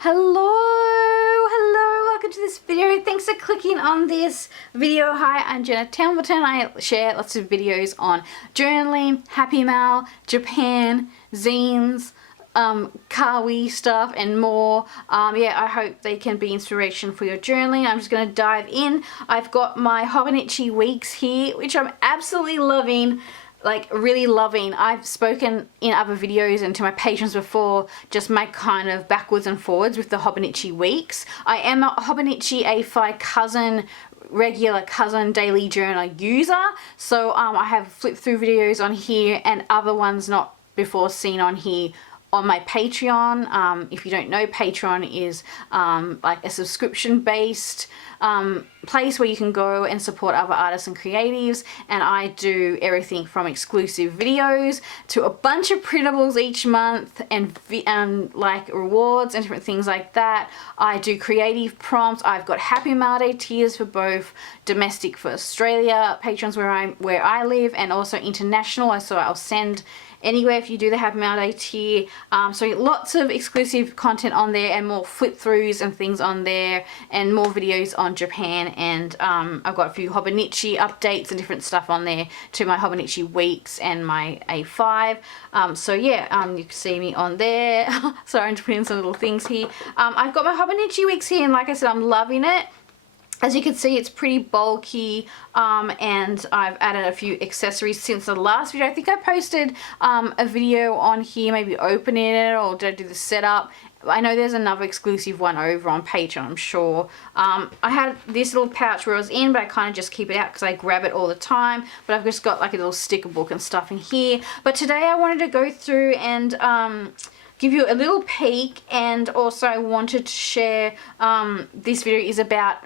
Hello, welcome to this video. Thanks for clicking on this video. Hi, I'm Jenna Templeton. I share lots of videos on journaling, happy mail, Japan, zines, kawaii stuff and more. Yeah, I hope they can be inspiration for your journaling. I'm just going to dive in. I've got my Hobonichi Weeks here, which I'm absolutely loving. Like really loving. I've spoken in other videos and to my patrons before just my kind of backwards and forwards with the Hobonichi Weeks. I am a Hobonichi EKI regular cousin daily journal user, so I have flipped through videos on here and other ones not before seen on here on my Patreon. If you don't know, Patreon is like a subscription based place where you can go and support other artists and creatives, and I do everything from exclusive videos to a bunch of printables each month and like rewards and different things like that. I do creative prompts. I've got Happy Mail Day tiers for both domestic for Australia patrons where I live and also international, so I'll send anywhere if you do the Happy Mail Day tier. So lots of exclusive content on there and more flip throughs and things on there and more videos on Japan, and I've got a few Hobonichi updates and different stuff on there to my Hobonichi Weeks and my A5. So yeah, you can see me on there. Sorry, I'm just putting in some little things here. I've got my Hobonichi Weeks here and like I said, I'm loving it. As you can see, it's pretty bulky, and I've added a few accessories since the last video. I think I posted a video on here, maybe opening it, or did I do the setup? I know there's another exclusive one over on Patreon, I'm sure. I had this little pouch where I was in, but I kind of just keep it out because I grab it all the time. But I've just got like a little sticker book and stuff in here. But today I wanted to go through and give you a little peek, and also I wanted to share, this video is about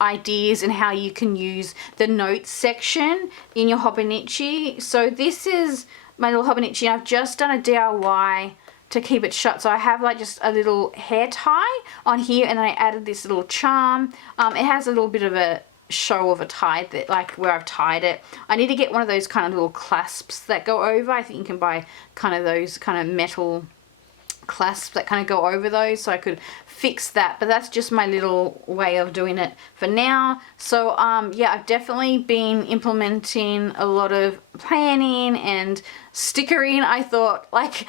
ideas and how you can use the notes section in your Hobonichi. So this is my little Hobonichi. I've just done a DIY to keep it shut. So I have like just a little hair tie on here, and then I added this little charm. It has a little bit of a show of a tie that like where I've tied it. I need to get one of those kind of little clasps that go over. I think you can buy kind of those kind of metal clasps that kind of go over those, so I could fix that, but that's just my little way of doing it for now. So yeah, I've definitely been implementing a lot of planning and stickering. I thought, like,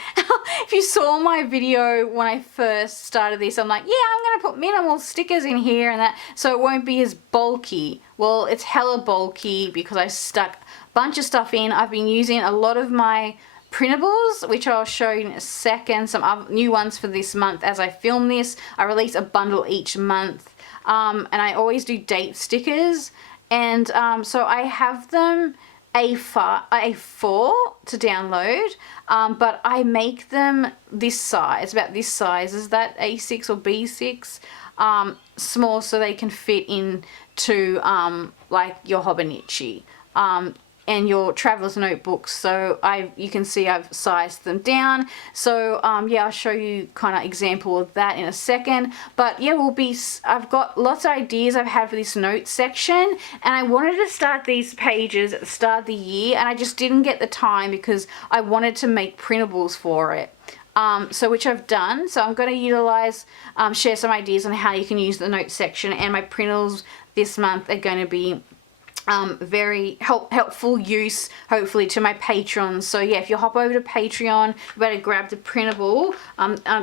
if you saw my video when I first started this, I'm like, yeah, I'm gonna put minimal stickers in here and that, so it won't be as bulky. Well, it's hella bulky because I stuck a bunch of stuff in. I've been using a lot of my printables, which I'll show you in a second, some other new ones for this month. As I film this, I release a bundle each month, and I always do date stickers, and so I have them A4 to download, but I make them this size, about this size. Is that A6 or B6? Small, so they can fit into like your Hobonichi and your traveler's notebooks. So you can see I've sized them down. So yeah, I'll show you kind of example of that in a second. But yeah, I've got lots of ideas I've had for this notes section, and I wanted to start these pages at the start of the year, and I just didn't get the time because I wanted to make printables for it. So which I've done. So I'm going to utilize, share some ideas on how you can use the notes section, and my printables this month are going to be very helpful use, hopefully, to my patrons. So yeah, if you hop over to Patreon, you better grab the printable.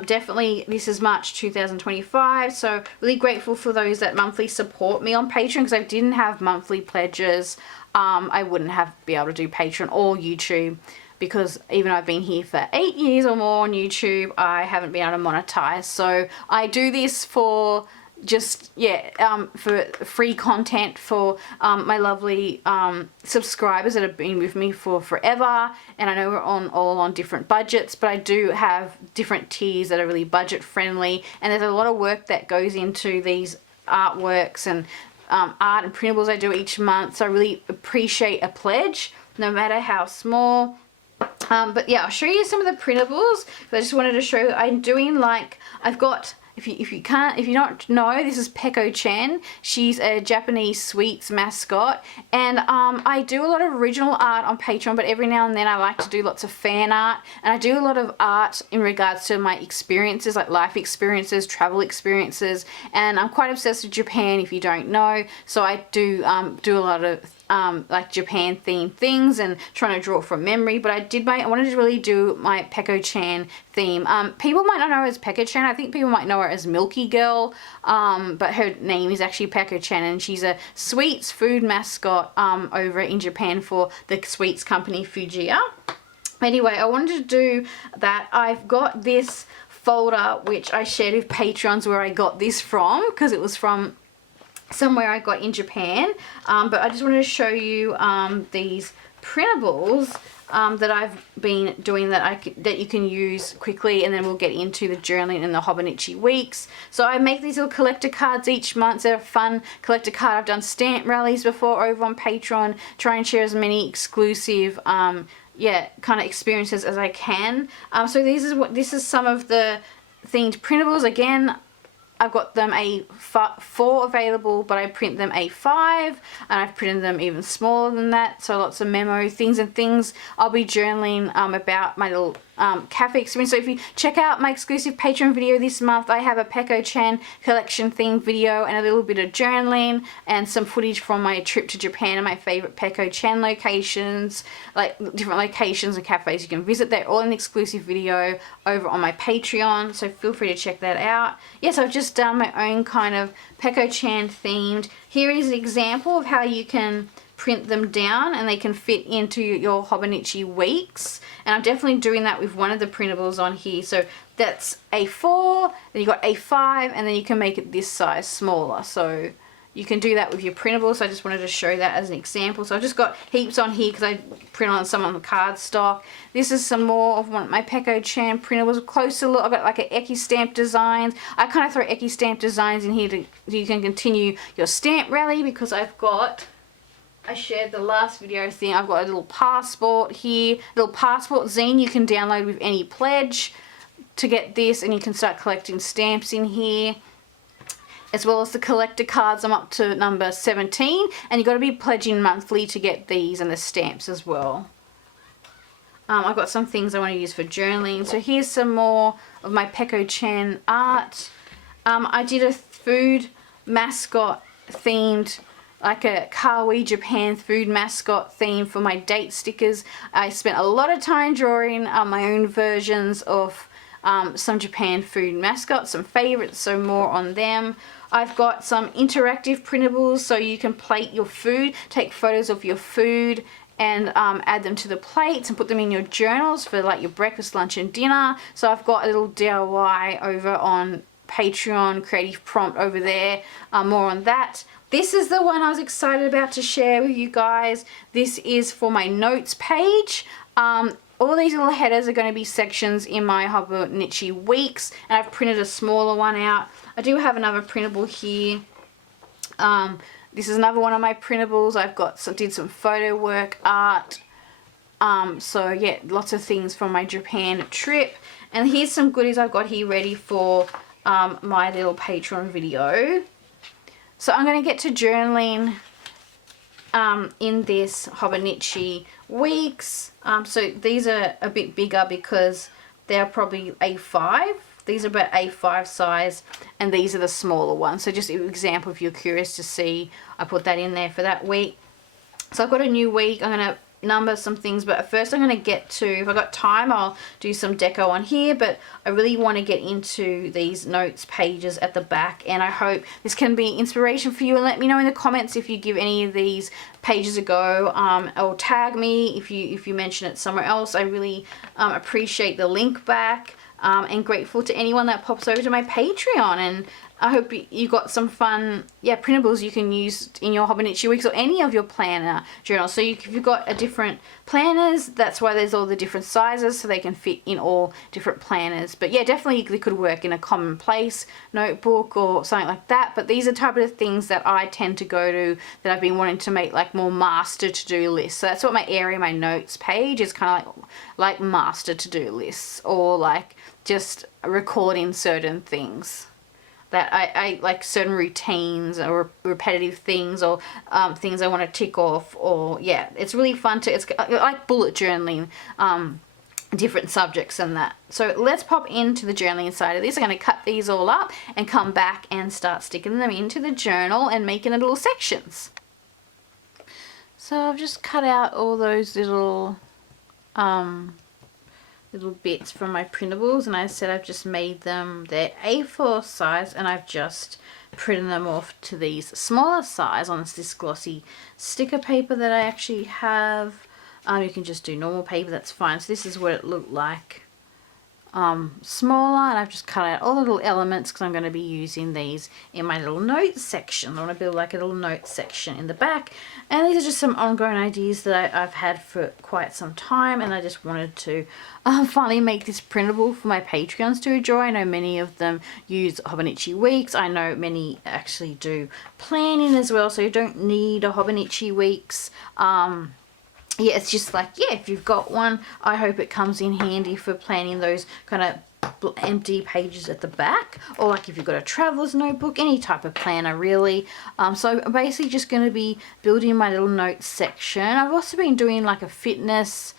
Definitely, this is March 2025, so really grateful for those that monthly support me on Patreon, because I didn't have monthly pledges, I wouldn't have be able to do Patreon or YouTube, because even I've been here for 8 years or more on YouTube, I haven't been able to monetize. So I do this for just, yeah, for free content for my lovely subscribers that have been with me for forever. And I know we're all on different budgets, but I do have different tiers that are really budget friendly, and there's a lot of work that goes into these artworks and art and printables I do each month. So I really appreciate a pledge, no matter how small. But yeah, I'll show you some of the printables. I just wanted to show you, I'm doing like, I've got if you don't know, this is Peko-chan. She's a Japanese sweets mascot, and I do a lot of original art on Patreon, but every now and then I like to do lots of fan art, and I do a lot of art in regards to my experiences, like life experiences, travel experiences, and I'm quite obsessed with Japan, if you don't know, so I do do a lot of like Japan themed things and trying to draw from memory. But I wanted to really do my Peko-chan theme. People might not know her as Peko-chan. I think people might know her as Milky Girl, but her name is actually Peko-chan, and she's a sweets food mascot over in Japan for the sweets company Fujiya. Anyway, I wanted to do that. I've got this folder which I shared with Patreons where I got this from, because it was from somewhere I got in Japan, but I just wanted to show you these printables that I've been doing that you can use quickly, and then we'll get into the journaling and the Hobonichi Weeks. So I make these little collector cards each month. They're a fun collector card. I've done stamp rallies before over on Patreon, try and share as many exclusive yeah, kind of experiences as I can. So this is some of the themed printables. Again, I've got them a 4 available, but I print them a 5, and I've printed them even smaller than that. So lots of memo things and things. I'll be journaling about my little cafe experience. So if you check out my exclusive Patreon video this month, I have a Peko-chan collection themed video and a little bit of journaling and some footage from my trip to Japan and my favorite Peko-chan locations, like different locations and cafes you can visit. They're all in the exclusive video over on my Patreon, so feel free to check that out. Yes, I've just done my own kind of Peko-chan themed. Here is an example of how you can print them down and they can fit into your Hobonichi Weeks, and I'm definitely doing that with one of the printables on here. So that's A4, then you got A5, and then you can make it this size smaller, so you can do that with your printables. So I just wanted to show that as an example. So I've just got heaps on here because I print on some on the cardstock. This is some more of one of my Peko-chan printables, close to look. I've got like an EKI Stamp designs. I kind of throw EKI Stamp designs in here to you can continue your stamp rally, because I shared the last video thing. I've got a little passport here, little passport zine you can download with any pledge to get this, and you can start collecting stamps in here, as well as the collector cards. I'm up to number 17, and you've got to be pledging monthly to get these and the stamps as well. I've got some things I want to use for journaling. So here's some more of my Peko-chan art. I did a food mascot themed, like a Kawaii Japan food mascot theme for my date stickers. I spent a lot of time drawing my own versions of some Japan food mascots, some favorites, so more on them. I've got some interactive printables, so you can plate your food, take photos of your food, and add them to the plates and put them in your journals for like your breakfast, lunch, and dinner. So I've got a little DIY over on Patreon, creative prompt over there, more on that. This is the one I was excited about to share with you guys. This is for my notes page. All these little headers are going to be sections in my Hobonichi Weeks, and I've printed a smaller one out. I do have another printable here. This is another one of my printables. I've got did some photo work art. So yeah, lots of things from my Japan trip. And here's some goodies I've got here ready for my little Patreon video. So I'm going to get to journaling in this Hobonichi Weeks. So these are a bit bigger because they're probably A5. These are about A5 size, and these are the smaller ones. So just an example, if you're curious to see, I put that in there for that week. So I've got a new week. I'm going to number some things, but first I'm going to get to, if I got time, I'll do some deco on here, but I really want to get into these notes pages at the back, and I hope this can be inspiration for you. And let me know in the comments if you give any of these pages a go, or tag me if you mention it somewhere else. I really appreciate the link back, and grateful to anyone that pops over to my Patreon. And I hope you got some fun, printables you can use in your Hobonichi Weeks or any of your planner journals. So if you've got a different planners, that's why there's all the different sizes, so they can fit in all different planners. But yeah, definitely they could work in a commonplace notebook or something like that. But these are type of things that I tend to go to, that I've been wanting to make like more master to-do lists. So that's what my area, my notes page is kind of like master to-do lists, or like just recording certain things. that I like certain routines or repetitive things, or things I want to tick off, or yeah, it's really fun to, it's like bullet journaling, different subjects and that. So let's pop into the journaling side of this. I'm going to cut these all up and come back and start sticking them into the journal and making little sections. So I've just cut out all those little bits from my printables, and I said I've just made them, they're A4 size, and I've just printed them off to these smaller size on this glossy sticker paper that I actually have. You can just do normal paper, that's fine. So this is what it looked like smaller, and I've just cut out all the little elements because I'm going to be using these in my little notes section. I want to build like a little notes section in the back, and these are just some ongoing ideas that I've had for quite some time, and I just wanted to finally make this printable for my Patreons to enjoy. I know many of them use Hobonichi Weeks. I know many actually do planning as well, so you don't need a Hobonichi Weeks. Yeah, it's just like, yeah, if you've got one, I hope it comes in handy for planning those kind of empty pages at the back, or like if you've got a traveler's notebook, any type of planner really. So I'm basically just going to be building my little notes section. I've also been doing like a fitness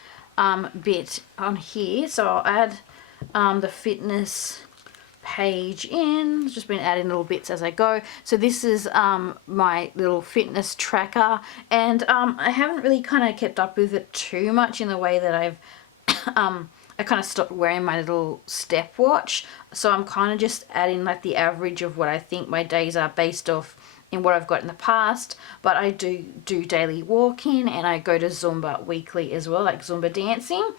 bit on here, so I'll add the fitness page in. Just been adding little bits as I go. So this is my little fitness tracker, and I haven't really kind of kept up with it too much in the way that I've I kind of stopped wearing my little stepwatch, so I'm kind of just adding like the average of what I think my days are based off in what I've got in the past. But I do daily walking, and I go to Zumba weekly as well, like Zumba dancing.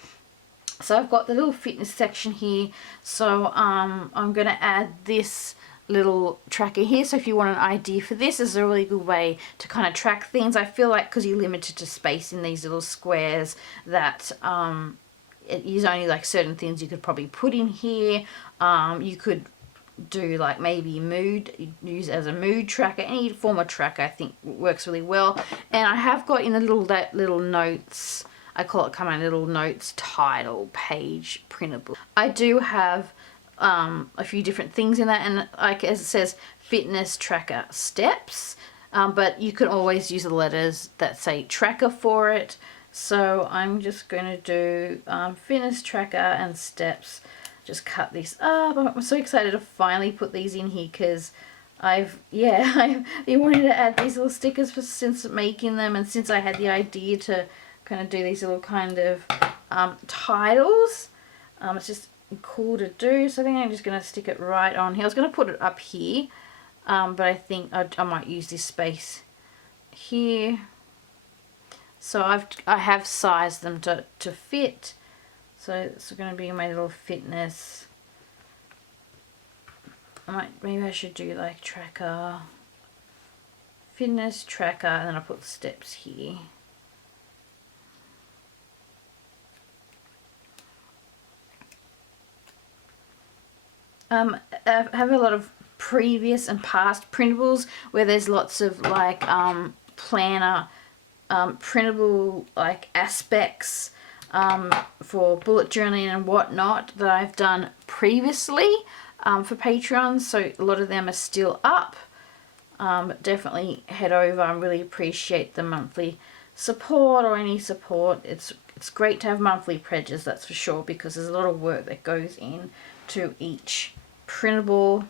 So I've got the little fitness section here, so I'm going to add this little tracker here. So if you want an idea for this, is a really good way to kind of track things. I feel like because you're limited to space in these little squares, that it is only like certain things you could probably put in here. You could do like maybe mood, use as a mood tracker, any form of tracker I think works really well. And I have got in the little notes, I call it kind of little notes title page printable. I do have a few different things in that, and like as it says, fitness tracker steps, but you can always use the letters that say tracker for it. So I'm just going to do fitness tracker and steps. Just cut this up. I'm so excited to finally put these in here, because I've been wanting to add these little stickers since making them, and since I had the idea to kind of do these little kind of titles. It's just cool to do, so I think I'm just going to stick it right on here. I was going to put it up here, but I think I might use this space here. So I have sized them to fit. So it's going to be my little fitness. Maybe I should do like tracker, fitness tracker, and then I'll put the steps here. I have a lot of previous and past printables where there's lots of like planner printable like aspects for bullet journaling and whatnot that I've done previously for Patreon. So a lot of them are still up. Definitely head over. I really appreciate the monthly support, or any support. It's great to have monthly pledges, that's for sure, because there's a lot of work that goes in to each printable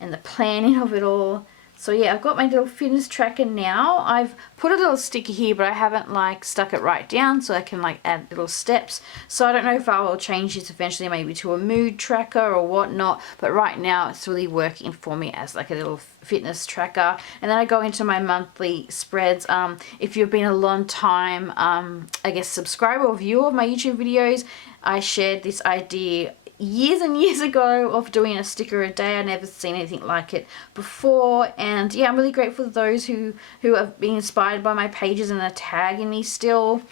and the planning of it all. So yeah, I've got my little fitness tracker now. I've put a little sticker here, but I haven't like stuck it right down, so I can like add little steps. So I don't know if I will change this eventually maybe to a mood tracker or whatnot, but right now it's really working for me as like a little fitness tracker. And then I go into my monthly spreads. If you've been a long time, I guess subscriber or viewer of my YouTube videos, I shared this idea years and years ago of doing a sticker a day. I never seen anything like it before, and yeah, I'm really grateful to those who have been inspired by my pages and are tagging me still.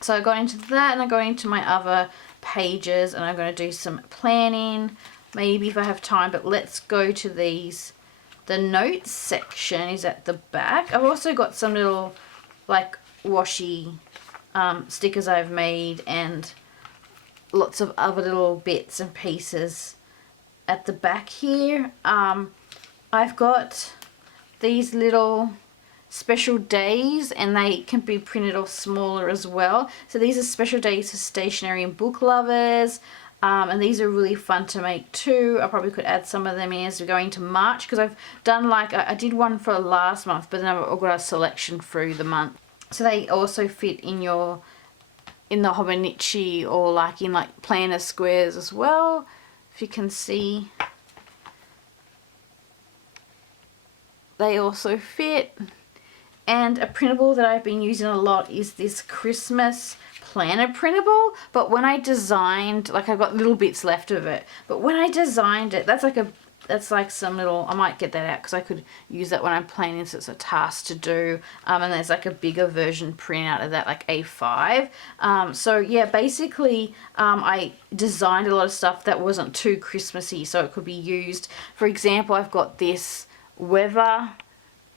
So I got into that, and I got into my other pages, and I'm going to do some planning maybe if I have time, but let's go to these. The notes section is at the back. I've also got some little like washi stickers I've made, and lots of other little bits and pieces at the back here, I've got these little special days, and they can be printed off smaller as well. So these are special days for stationery and book lovers, and these are really fun to make too. I probably could add some of them in as we're going to March, because I've done like, I did one for last month, but then I've got a selection through the month. So they also fit in your, in the Hobonichi, or like in like planner squares as well, if you can see. They also fit. And a printable that I've been using a lot is this Christmas planner printable. But when I designed, like I've got little bits left of it, but when I designed it, that's like some little, I might get that out because I could use that when I'm planning, so it's a task to do. And there's like a bigger version print out of that, like A5. So yeah, basically I designed a lot of stuff that wasn't too Christmassy, so it could be used. For example, I've got this weather.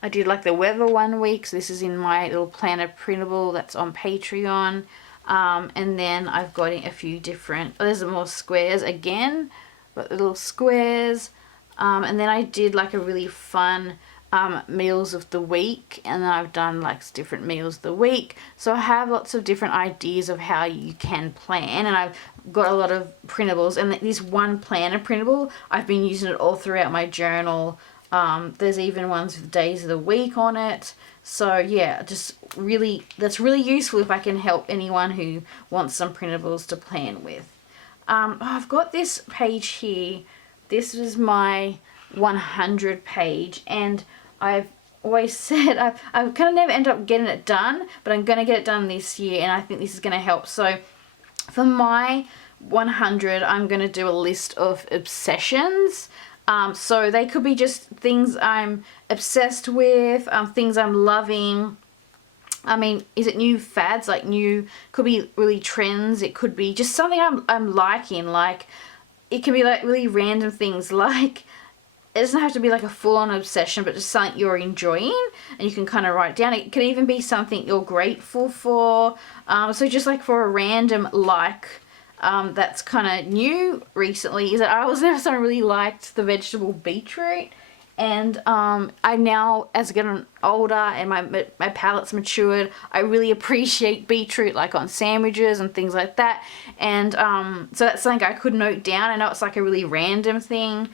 I did like the weather one week, so this is in my little planner printable that's on Patreon. And then I've got a few different, there's more squares again, but little squares. And then I did like a really fun meals of the week, and then I've done like different meals of the week. So I have lots of different ideas of how you can plan, and I've got a lot of printables. And this one planner printable, I've been using it all throughout my journal. There's even ones with days of the week on it. So yeah, just really, that's really useful if I can help anyone who wants some printables to plan with. I've got this page here. This is my 100 page, and I've always said I kind of never end up getting it done, but I'm going to get it done this year, and I think this is going to help. So for my 100, I'm going to do a list of obsessions. So they could be just things I'm obsessed with, things I'm loving. I mean, is it new fads, like new, could be really trends. It could be just something I'm liking, like it can be like really random things, like it doesn't have to be like a full-on obsession, but just something you're enjoying and you can kind of write down. It can even be something you're grateful for. So just like for a random like, that's kind of new recently, is that I was never someone really liked the vegetable beetroot, and I now, as I get older and my palate's matured, I really appreciate beetroot, like on sandwiches and things like that. And so that's something I could note down. I know it's like a really random thing.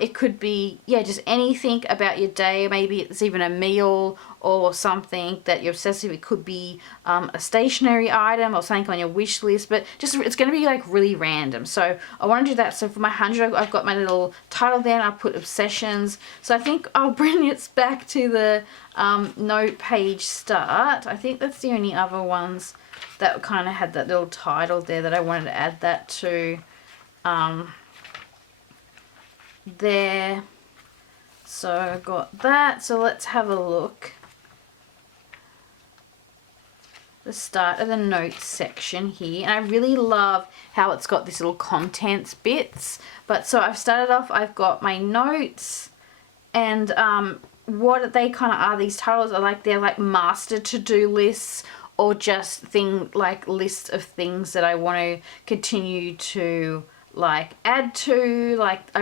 It could be, yeah, just anything about your day. Maybe it's even a meal or something that you're obsessed with. It could be a stationary item or something on your wish list, but just it's going to be like really random. So I want to do that. So for my 100, I've got my little title there, and I'll put obsessions. So I think I'll bring it back to the note page start. I think that's the only other ones that kind of had that little title there that I wanted to add that to. There, so I got that. So let's have a look. The start of the notes section here, and I really love how it's got this little contents bits. But so I've started off, I've got my notes, and what they kind of are, these titles are like, they're like master to-do lists, or just lists of things that I want to continue to like add to. Like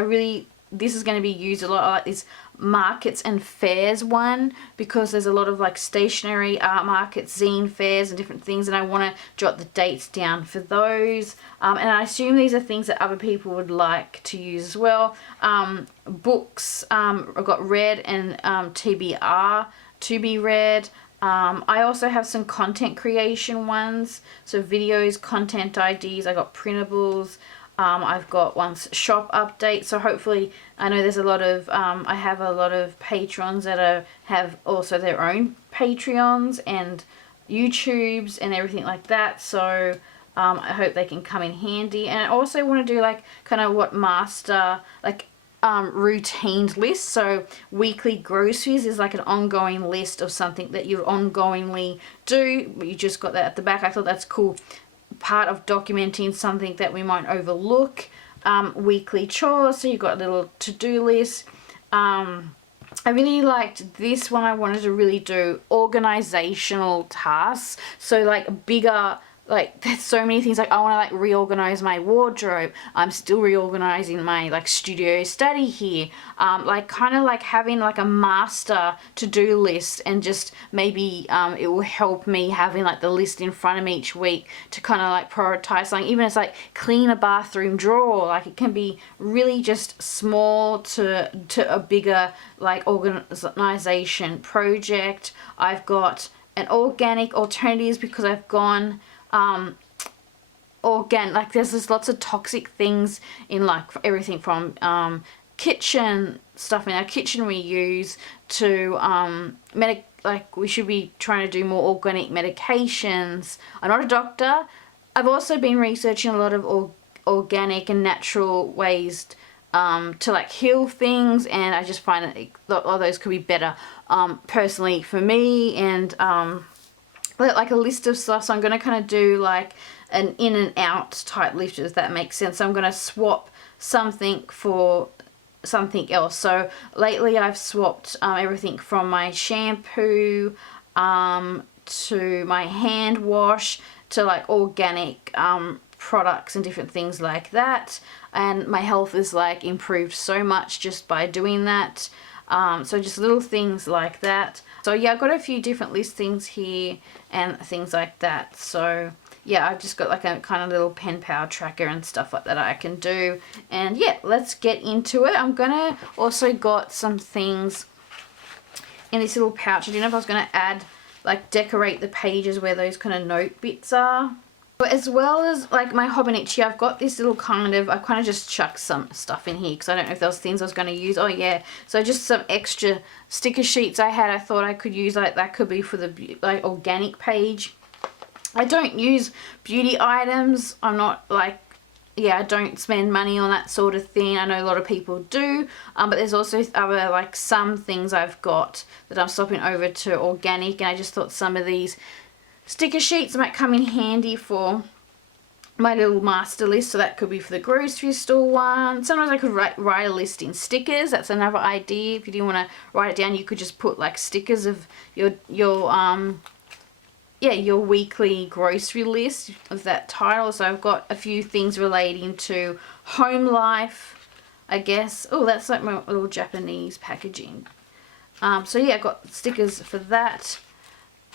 this is going to be used a lot. I like this markets and fairs one, because there's a lot of like stationery, art markets, zine fairs and different things, and I want to jot the dates down for those. And I assume these are things that other people would like to use as well. Books, I've got read and TBR, to be read. I also have some content creation ones, so videos, content IDs. I got printables. I've got one's shop update. So hopefully, I know there's a lot of, I have a lot of patrons that have also their own Patreons and YouTubes and everything like that. So I hope they can come in handy. And I also want to do like kind of what master, like routine list. So weekly groceries is like an ongoing list of something that you ongoingly do. You just got that at the back. I thought that's cool. Part of documenting something that we might overlook. Weekly chores, so you've got a little to-do list. I really liked this one. I wanted to really do organizational tasks, so like bigger like there's so many things. Like I want to like reorganize my wardrobe. I'm still reorganizing my like studio study here. Like kind of like having like a master to-do list, and just maybe it will help me having like the list in front of me each week to kind of like prioritize something. Even as like clean a bathroom drawer, like it can be really just small to a bigger like organization project. I've got an organic alternatives because I've gone organic. Like there's just lots of toxic things in like everything from kitchen stuff in our kitchen we use to like we should be trying to do more organic medications. I'm not a doctor. I've also been researching a lot of organic and natural ways to like heal things, and I just find that a lot of those could be better personally for me. And like a list of stuff, so I'm going to kind of do like an in and out type list, if that makes sense. So I'm going to swap something for something else. So lately I've swapped everything from my shampoo to my hand wash to like organic products and different things like that, and my health is like improved so much just by doing that. So just little things like that. So yeah, I've got a few different listings here and things like that. So yeah, I've just got like a kind of little pen pal tracker and stuff like that I can do. And yeah, let's get into it. I'm gonna also got some things in this little pouch. I didn't know if I was gonna add like decorate the pages where those kind of note bits are. But as well as like my Hobonichi, I've got this little kind of, I kind of just chucked some stuff in here because I don't know if there was things I was going to use. Oh yeah, so just some extra sticker sheets I had. I thought I could use, like that could be for the like organic page. I don't use beauty items. I'm not like, yeah, I don't spend money on that sort of thing. I know a lot of people do, but there's also other like some things I've got that I'm swapping over to organic, and I just thought some of these sticker sheets might come in handy for my little master list. So that could be for the grocery store one. Sometimes I could write a list in stickers. That's another idea. If you didn't want to write it down, you could just put like stickers of your weekly grocery list of that title. So I've got a few things relating to home life, I guess. Oh, that's like my little Japanese packaging. So yeah, I've got stickers for that.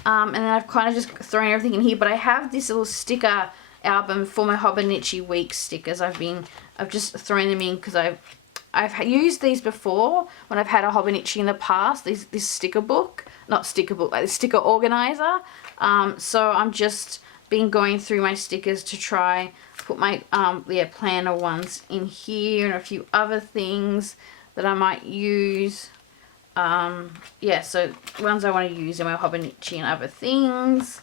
And then I've kind of just thrown everything in here, but I have this little sticker album for my Hobonichi Weeks stickers. I've just thrown them in because I've used these before when I've had a Hobonichi in the past. This sticker book, not sticker book, like the sticker organizer. So I'm just been going through my stickers to try put my planner ones in here, and a few other things that I might use. Yeah, so ones I want to use in my Hobonichi and other things.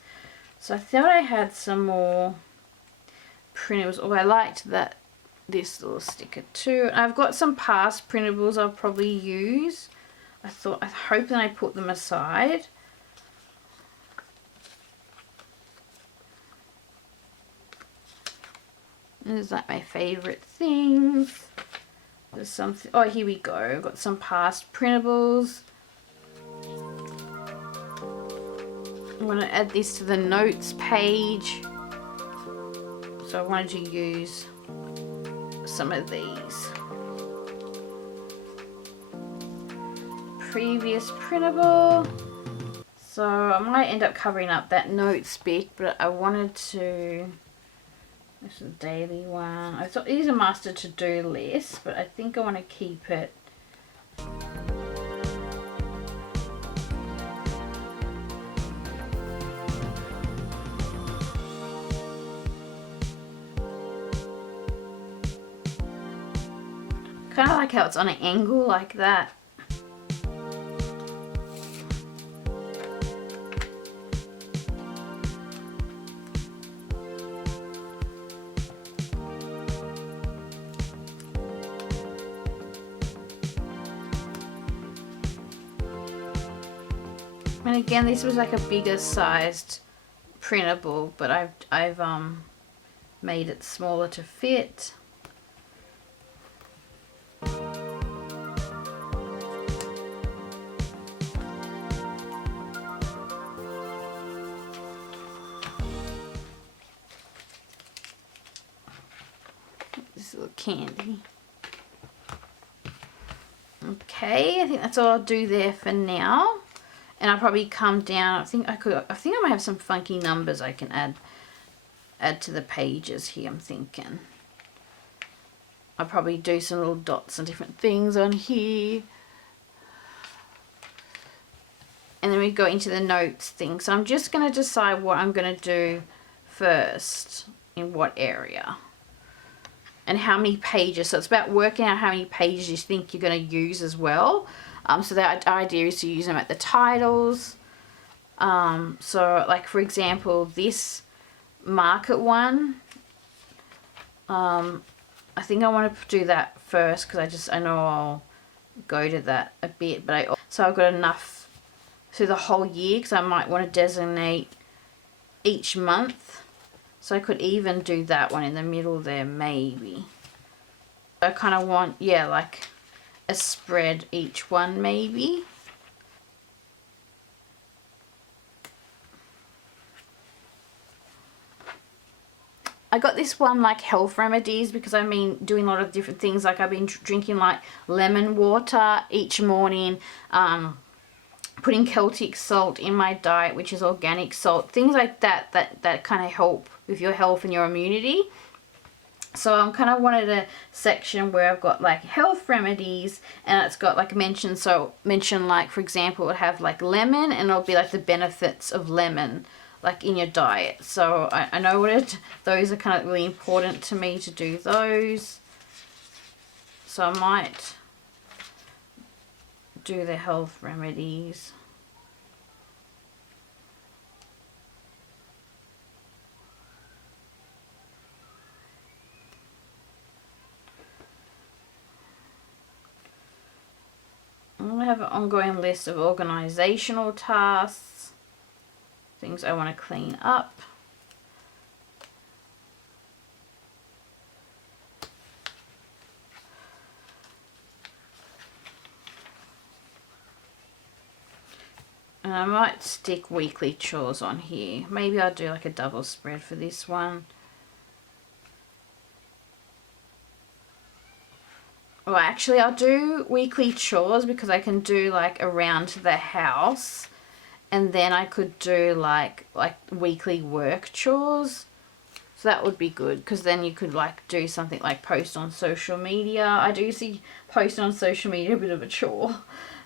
So I thought I had some more printables. Oh, I liked this little sticker too. And I've got some past printables I'll probably use. I hope that I put them aside. This is like my favorite things. There's something, oh here we go, I've got some past printables. I'm going to add this to the notes page. So I wanted to use some of these. Previous printable. So I might end up covering up that notes bit, but I wanted to... This is a daily one. I thought these are master to-do list, but I think I want to keep it. Kind of like how it's on an angle like that. And again, this was like a bigger sized printable, but I've made it smaller to fit. candy. Okay, I think that's all I'll do there for now. And I'll probably come down. I think I might have some funky numbers I can add to the pages here, I'm thinking. I'll probably do some little dots and different things on here. And then we go into the notes thing. So I'm just going to decide what I'm going to do first, in what area. And how many pages. So it's about working out how many pages you think you're going to use as well. So the idea is to use them at the titles. So like for example, this market one, I think I want to do that first because I know I'll go to that a bit. But so I've got enough through the whole year because I might want to designate each month. So I could even do that one in the middle there maybe. I kind of want, yeah, like a spread each one maybe. I got this one like health remedies because I've been doing a lot of different things. Like I've been drinking like lemon water each morning, putting Celtic salt in my diet, which is organic salt, things like that kind of help with your health and your immunity. So I'm kind of wanted a section where I've got like health remedies and it's got like mention like for example it would have like lemon and it'll be like the benefits of lemon like in your diet. So I know those are kind of really important to me to do those. So I might do the health remedies. I have an ongoing list of organizational tasks, things I want to clean up. And I might stick weekly chores on here. Maybe I'll do like a double spread for this one. Well, actually, I'll do weekly chores because I can do like around the house, and then I could do like weekly work chores. So that would be good because then you could like do something like post on social media. I do see posting on social media a bit of a chore,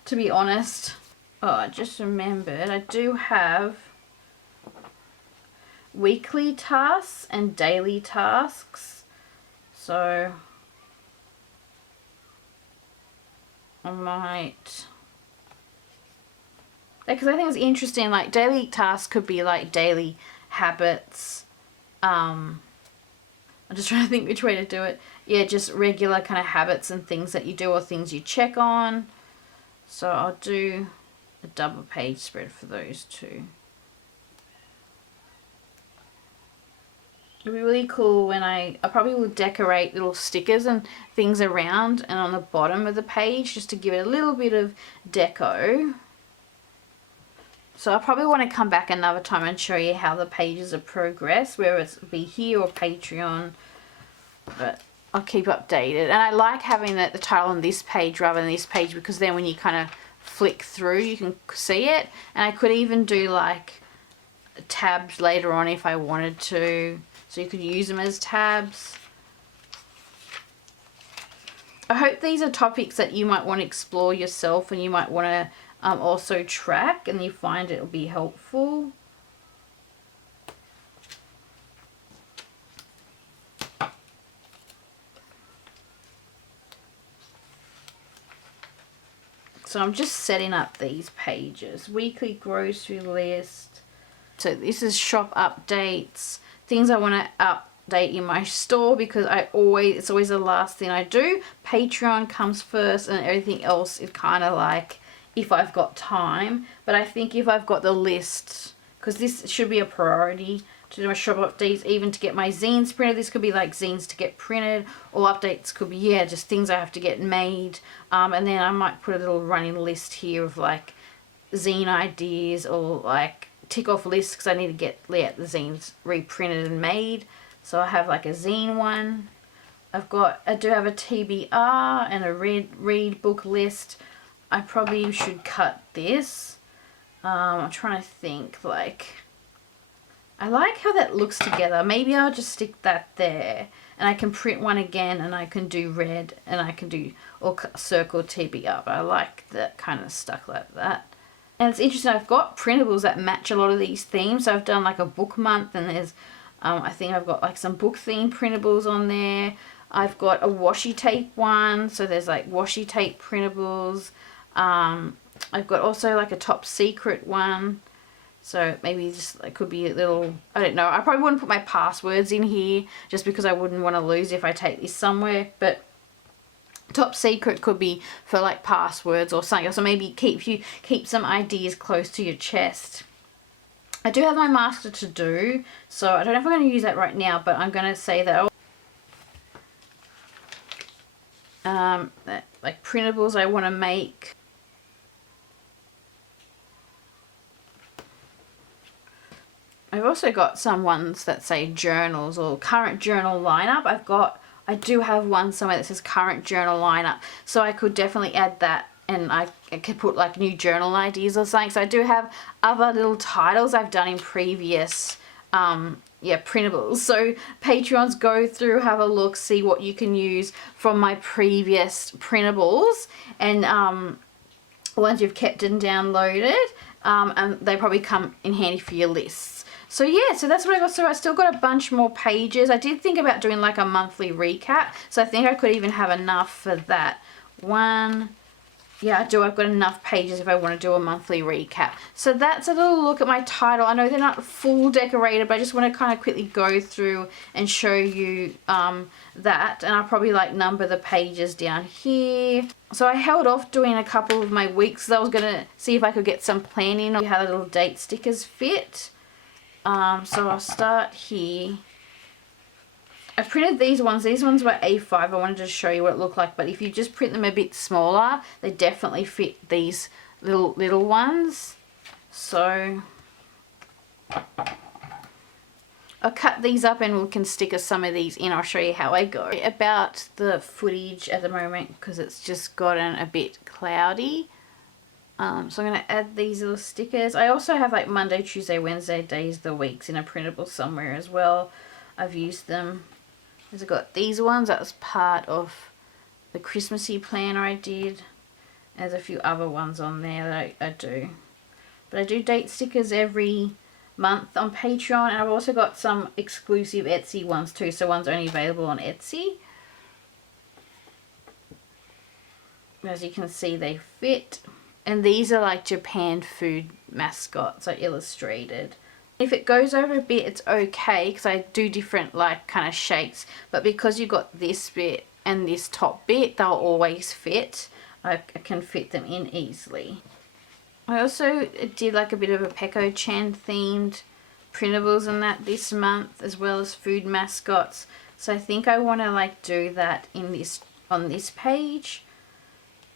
to be honest. Oh, I just remembered I do have weekly tasks and daily tasks. So I might, because I think it's interesting, like daily tasks could be like daily habits. I'm just trying to think which way to do it. Yeah, just regular kind of habits and things that you do or things you check on. So I'll do a double page spread for those two. It'd be really cool when I probably will decorate little stickers and things around and on the bottom of the page just to give it a little bit of deco. So I'll probably want to come back another time and show you how the pages are progressed, whether it's be here or Patreon, but I'll keep updated. And I like having the title on this page rather than this page because then when you kind of flick through you can see it. And I could even do like tabs later on if I wanted to. So you could use them as tabs. I hope these are topics that you might want to explore yourself and you might want to also track and you find it will be helpful. So I'm just setting up these pages. Weekly grocery list. So this is shop updates. Things I want to update in my store because it's always the last thing I do. Patreon comes first and everything else is kind of like if I've got time. But I think if I've got the list, because this should be a priority to do my shop updates, even to get my zines printed. This could be like zines to get printed, or updates could be, yeah, just things I have to get made. And then I might put a little running list here of like zine ideas or like tick off lists because I need to get the zines reprinted and made. So I have like a zine one. I do have a TBR and a read book list. I probably should cut this. I'm trying to think, like, I like how that looks together. Maybe I'll just stick that there, and I can print one again, and I can do red, and I can do or circle TBR, but I like that kind of stuck like that. And it's interesting, I've got printables that match a lot of these themes. So I've done like a book month, and there's I think I've got like some book theme printables on there. I've got a washi tape one, so there's like washi tape printables. I've got also like a top secret one, so maybe just like could be a little, I don't know, I probably wouldn't put my passwords in here just because I wouldn't want to lose if I take this somewhere, but top secret could be for like passwords or something, so maybe keep some ideas close to your chest. I do have my master to do, so I don't know if I'm going to use that right now, but I'm going to say that like printables I want to make. I've also got some ones that say journals or current journal lineup. I do have one somewhere that says current journal lineup, so I could definitely add that, and I could put like new journal ideas or something. So I do have other little titles I've done in previous printables. So Patreons, go through, have a look, see what you can use from my previous printables, and ones you've kept and downloaded, and they probably come in handy for your lists. So yeah, so that's what I got. So I still got a bunch more pages. I did think about doing like a monthly recap, so I think I could even have enough for that. Yeah, I do. I've got enough pages if I want to do a monthly recap. So that's a little look at my title. I know they're not full decorated, but I just want to kind of quickly go through and show you that. And I'll probably like number the pages down here. So I held off doing a couple of my weeks because I was going to see if I could get some planning on how the little date stickers fit. So I'll start here. I printed these ones. These ones were A5. I wanted to show you what it looked like, but if you just print them a bit smaller, they definitely fit these little ones. So I'll cut these up and we can stick some of these in. I'll show you how I go. About the footage at the moment because it's just gotten a bit cloudy. So I'm going to add these little stickers. I also have like Monday, Tuesday, Wednesday days of the weeks in a printable somewhere as well. I've used them. I've got these ones. That was part of the Christmassy planner I did. There's a few other ones on there that I do. But I do date stickers every month on Patreon, and I've also got some exclusive Etsy ones too, so one's only available on Etsy. As you can see, they fit. And these are like Japan food mascots, so illustrated. If it goes over a bit, it's okay because I do different like kind of shapes, but because you've got this bit and this top bit, they'll always fit. I can fit them in easily. I also did like a bit of a Peko-chan themed printables and that this month, as well as food mascots. So I think I want to like do that in this on this page.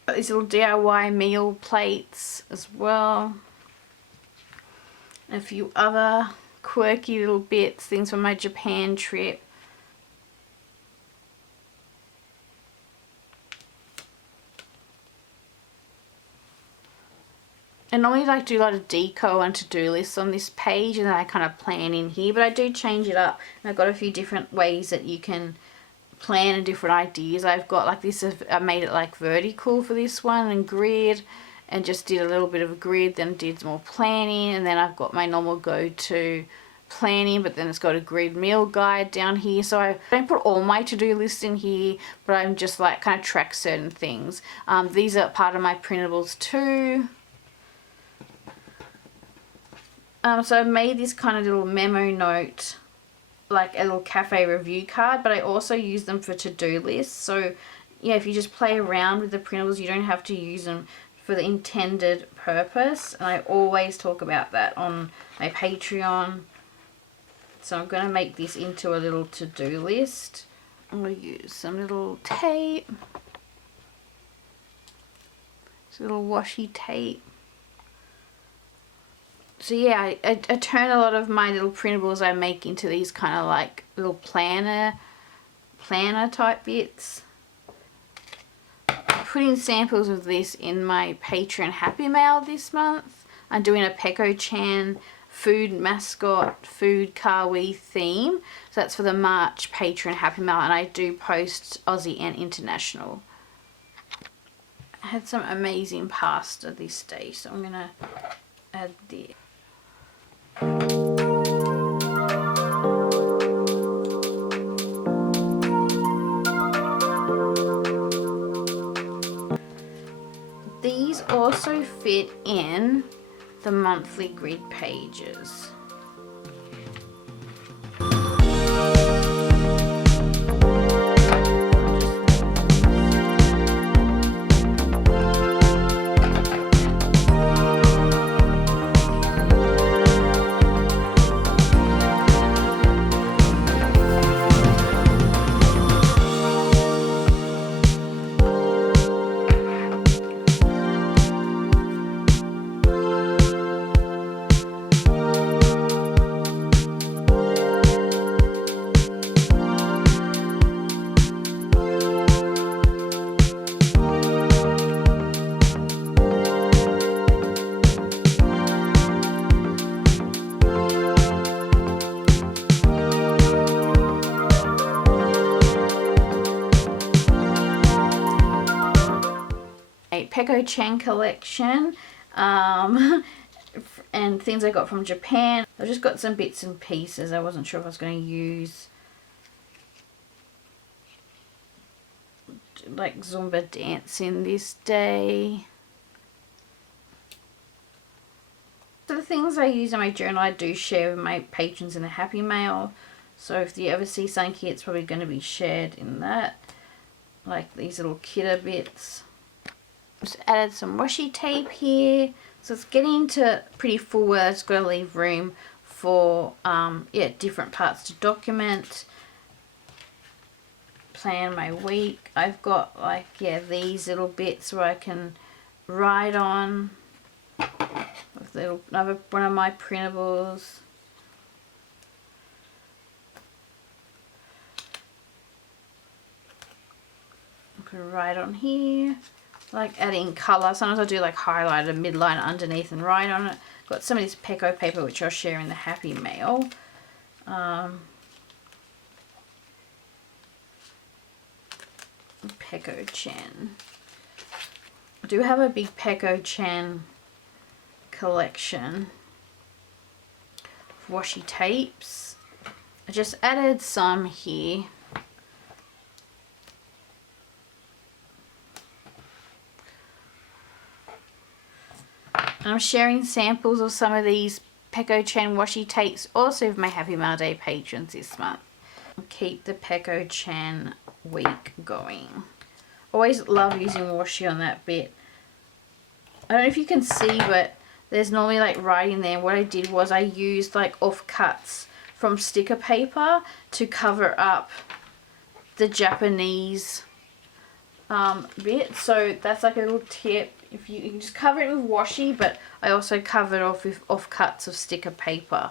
Got these little DIY meal plates as well. A few other quirky little bits, things from my Japan trip. I normally like do a lot of deco and to-do lists on this page, and then I kind of plan in here, but I do change it up. And I've got a few different ways that you can plan and different ideas. I've got like this, I made it like vertical for this one and grid, and just did a little bit of a grid, then did more planning, and then I've got my normal go-to planning, but then it's got a grid meal guide down here. So I don't put all my to-do lists in here, but I'm just like kind of track certain things. These are part of my printables too. So I made this kind of little memo note, like a little cafe review card, but I also use them for to-do lists. So yeah, if you just play around with the printables, you don't have to use them for the intended purpose. And I always talk about that on my Patreon. So I'm going to make this into a little to-do list. I'm going to use some little tape. It's a little washi tape. So yeah, I turn a lot of my little printables I make into these kind of like little planner planner type bits. I'm putting samples of this in my Patreon Happy Mail this month. I'm doing a Peko-chan food mascot, food Kawi theme. So that's for the March Patreon Happy Mail, and I do post Aussie and international. I had some amazing pasta this day, so I'm gonna add this. These also fit in the monthly grid pages. Peko-chan collection and things I got from Japan. I just got some bits and pieces. I wasn't sure if I was going to use like Zumba dancing this day. So the things I use in my journal I do share with my patrons in the Happy Mail. So if you ever see something here, it's probably going to be shared in that. Like these little kidder bits. Just added some washi tape here, so it's getting to pretty full where it's got to leave room for yeah, different parts to document, plan my week. I've got like, yeah, these little bits where I can write on with another one of my printables. I can write on here. Like adding colour. Sometimes I do like highlight a midline underneath and write on it. Got some of this Peko paper which I'll share in the Happy Mail. Peko-chan. I do have a big Peko-chan collection of washi tapes. I just added some here. And I'm sharing samples of some of these Peko-chan washi tapes also with my Happy Mail Day patrons this month. Keep the Peko-chan week going. Always love using washi on that bit. I don't know if you can see, but there's normally like writing there. What I did was I used like offcuts from sticker paper to cover up the Japanese bit. So that's like a little tip. If you can just cover it with washi, but I also covered off with offcuts of sticker paper,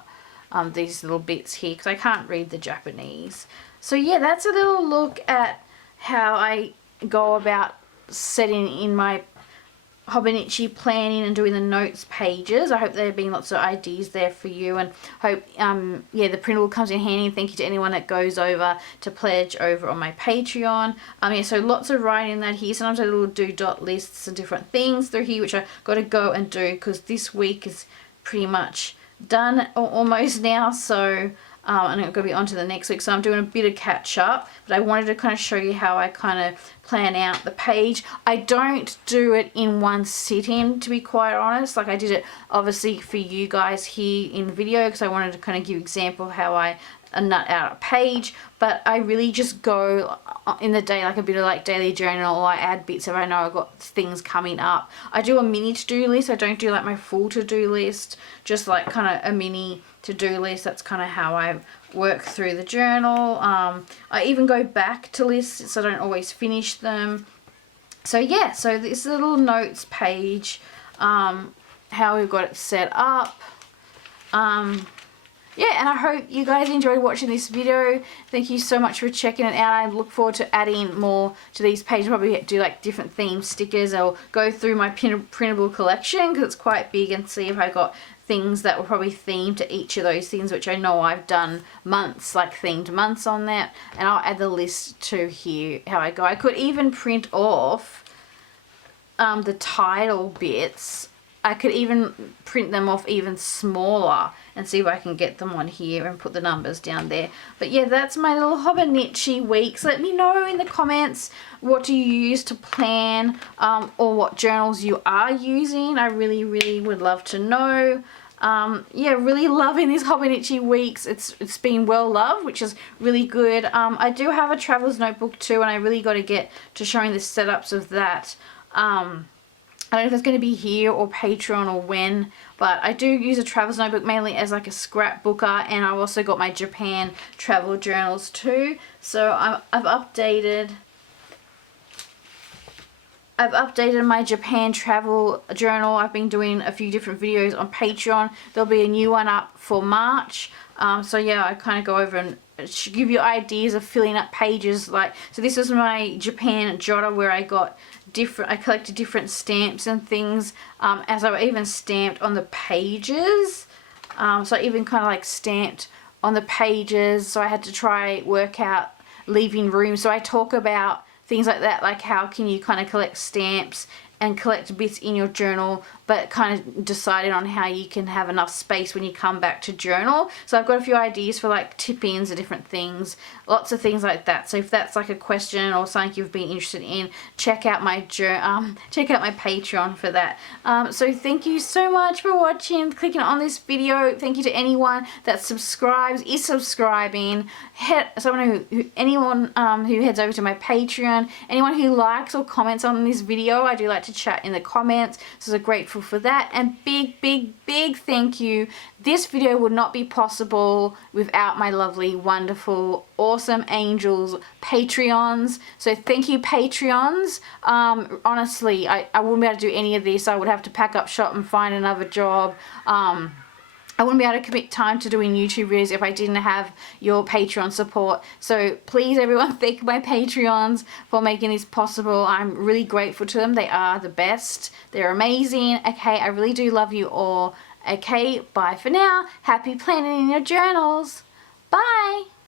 these little bits here, because I can't read the Japanese. So yeah, that's a little look at how I go about setting in my Hobonichi planning and doing the notes pages. I hope there have been lots of ideas there for you, and hope yeah, the printable comes in handy. Thank you to anyone that goes over to pledge over on my Patreon. Yeah, so lots of writing that here. Sometimes I will do dot lists and different things through here, which I got to go and do because this week is pretty much done almost now. So and I'm going to be on to the next week, so I'm doing a bit of catch up, but I wanted to kind of show you how I kind of plan out the page. I don't do it in one sitting, to be quite honest. Like I did it obviously for you guys here in video because I wanted to kind of give example how I nut out a page, but I really just go in the day, like a bit of like daily journal, or I add bits if I know I've got things coming up. I do a mini to-do list. I don't do like my full to-do list, just like kind of a mini to-do list. That's kind of how I work through the journal. I even go back to lists, so I don't always finish them. So yeah, so this little notes page, how we've got it set up. yeah, and I hope you guys enjoyed watching this video. Thank you so much for checking it out. I look forward to adding more to these pages. Probably do like different theme stickers. I'll go through my printable collection because it's quite big and see if I got things that were probably themed to each of those things, which I know I've done months, like themed months on that. And I'll add the list to here how I go. I could even print off the title bits. I could even print them off even smaller and see if I can get them on here and put the numbers down there. But yeah, that's my little Hobonichi weeks. Let me know in the comments, what do you use to plan, or what journals you are using. I really, really would love to know. Yeah, really loving these Hobonichi weeks. It's been well loved, which is really good. I do have a traveler's notebook too, and I really got to get to showing the setups of that. I don't know if it's going to be here or Patreon or when, but I do use a travel's notebook mainly as like a scrapbooker, and I've also got my Japan travel journals too. So I've updated my Japan travel journal. I've been doing a few different videos on Patreon. There'll be a new one up for March. So yeah, I kind of go over and give you ideas of filling up pages. Like, so this is my Japan jotter where I collected different stamps and things, as I even stamped on the pages. So I even kind of like stamped on the pages, so I had to work out leaving room. So I talk about things like that, like how can you kind of collect stamps and collect bits in your journal, but kind of decided on how you can have enough space when you come back to journal. So I've got a few ideas for like tip-ins and different things, lots of things like that. So if that's like a question or something you've been interested in, check out my Patreon for that. So thank you so much for watching, clicking on this video. Thank you to anyone that is subscribing, anyone who heads over to my Patreon, anyone who likes or comments on this video. I do like to chat in the comments, so grateful for that. And big thank you. This video would not be possible without my lovely, wonderful, awesome angels Patreons. So thank you, Patreons. Honestly, I wouldn't be able to do any of this. I would have to pack up shop and find another job. I wouldn't be able to commit time to doing YouTube videos if I didn't have your Patreon support. So please, everyone, thank my Patreons for making this possible. I'm really grateful to them. They are the best. They're amazing. Okay, I really do love you all. Okay, bye for now. Happy planning in your journals. Bye.